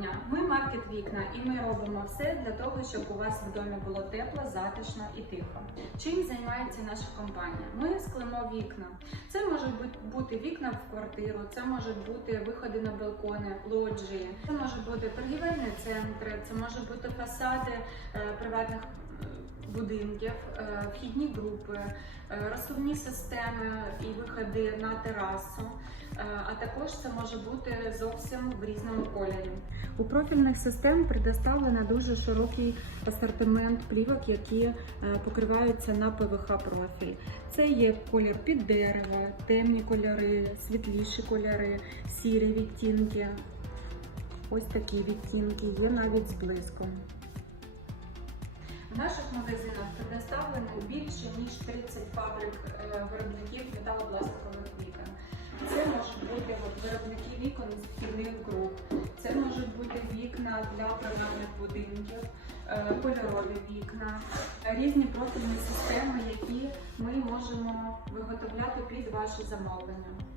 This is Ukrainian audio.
дня! Ми маркет вікна і ми робимо все для того, щоб у вас в домі було тепло, затишно і тихо. Чим займається наша компанія? Ми склемо вікна. Це можуть бути- вікна в квартиру, це можуть бути виходи на балкони, лоджії, це може бути торгівельні центри, це може бути фасади е, приватних е, будинків, е, вхідні групи, е, розсувні системи і виходи на терасу. Е, А також це може бути зовсім в різному кольорі. У профільних систем предоставлено дуже широкий асортимент плівок, які покриваються на ПВХ профіль. Це є колір під дерево, темні кольори, світліші кольори, сірі відтінки. Ось такі відтінки, є навіть з блиском. Наших магазинах предоставлено більше ніж 30 фабрик е, виробників металопластикових вікон. Це можуть бути виробники вікон з вхідних груп, це можуть бути вікна для приватних будинків, е, кольорові вікна, різні профільні системи, які ми можемо виготовляти під ваше замовлення.